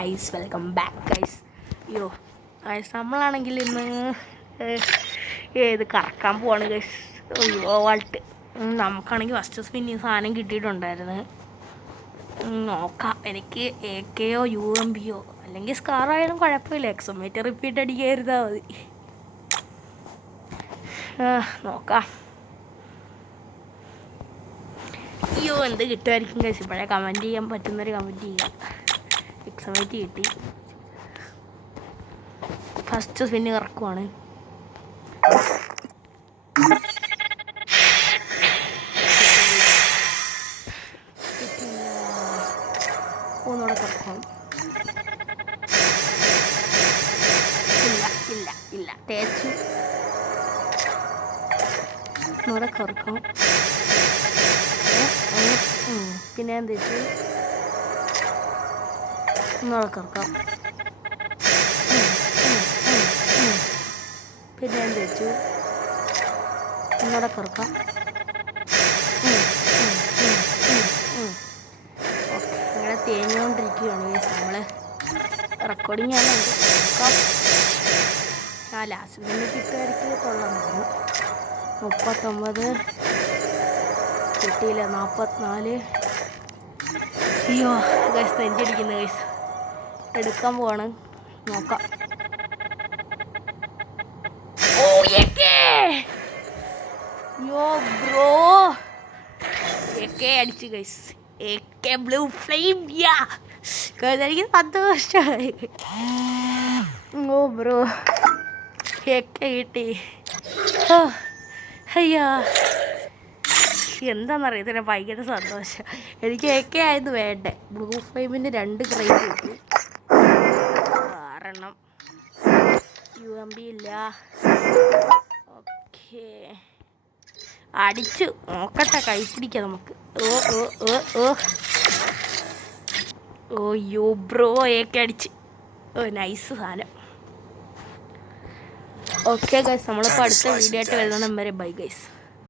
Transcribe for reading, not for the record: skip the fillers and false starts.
Guys, welcome back guys. അയ്യോ guys, നമ്മളാണെങ്കിൽ ഇന്ന് കറക്കാൻ പോവാണ് ഗൈസ്. അയ്യോ വാൾട്ട് നമുക്കാണെങ്കിൽ ഫസ്റ്റ് സ്പിന്നിങ് സാധനം കിട്ടിയിട്ടുണ്ടായിരുന്നു. നോക്കാം, എനിക്ക് AKയോ UMPയോ അല്ലെങ്കിൽ സ്കാറായാലും കുഴപ്പമില്ല. എക്സോമേറ്റർ റിപ്പീറ്റ് അടിക്കാതിരുന്നാൽ മതി. നോക്കാം. അയ്യോ എന്ത് കിട്ടുമായിരിക്കും ഗൈസ്? ഇപ്പോഴേ കമൻറ്റ് ചെയ്യാൻ പറ്റുന്നൊരു കമൻറ്റ് ചെയ്യാം. എക്സോമേറ്റ് കിട്ടി. ഫസ്റ്റ് സ്പിന്ന് കറക്കുവാണ്. ഒന്നുകൂടെ കറക്കണം. ഇല്ല ഇല്ല ഇല്ല തേച്ചു. ഒന്നുകൂടെ കറക്കാം. പിന്നെ ഞാൻ തേച്ചു. ഒന്നുകൂടെ കറക്കാം. പിന്നെ ഞാൻ തേച്ചു. ഒന്നുകൂടെ കറക്കാം. ഓക്കെ, ഇങ്ങനെ തേഞ്ഞുകൊണ്ടിരിക്കുകയാണ് നമ്മൾ. റെക്കോർഡിങ് ആണ്. ആ ലാസ്റ്റ് പിന്നെ കിട്ടുമായിരിക്കും. കൊള്ളാൻ പറഞ്ഞു. 39 കിട്ടിയില്ല. 44. അയ്യോ ഗൈസ്, നെഞ്ചടിക്കുന്നു ഗൈസ്. എടുക്കാൻ പോവാണ്. നോക്കാം. യോ ബ്രോ, AK അടിച്ചു ഗൈസ്. AK blue flame. എനിക്ക് സന്തോഷമായി. ഓ ബ്രോ, AK കിട്ടി. അയ്യോ എന്താണെന്നറിയത്തില്ല, ഭയങ്കര സന്തോഷം. എനിക്ക് AK ആയത് വേണ്ടേ. ബ്ലൂ ഫ്ലെയിമിൻ്റെ 2 ക്രൈറ്റ് കിട്ടി. കാരണം UMP ഇല്ല. ഓക്കെ, അടിച്ചു നോക്കട്ടെ, കൈ പിടിക്കാം നമുക്ക്. ഓ യോ ബ്രോ, AK അടിച്ച്. നൈസ് സാധനം. ഓക്കെ ഗൈസ്, നമ്മളിപ്പോൾ അടുത്ത വീഡിയോ ആയിട്ട് വരുന്ന നമ്പർ. Bye guys.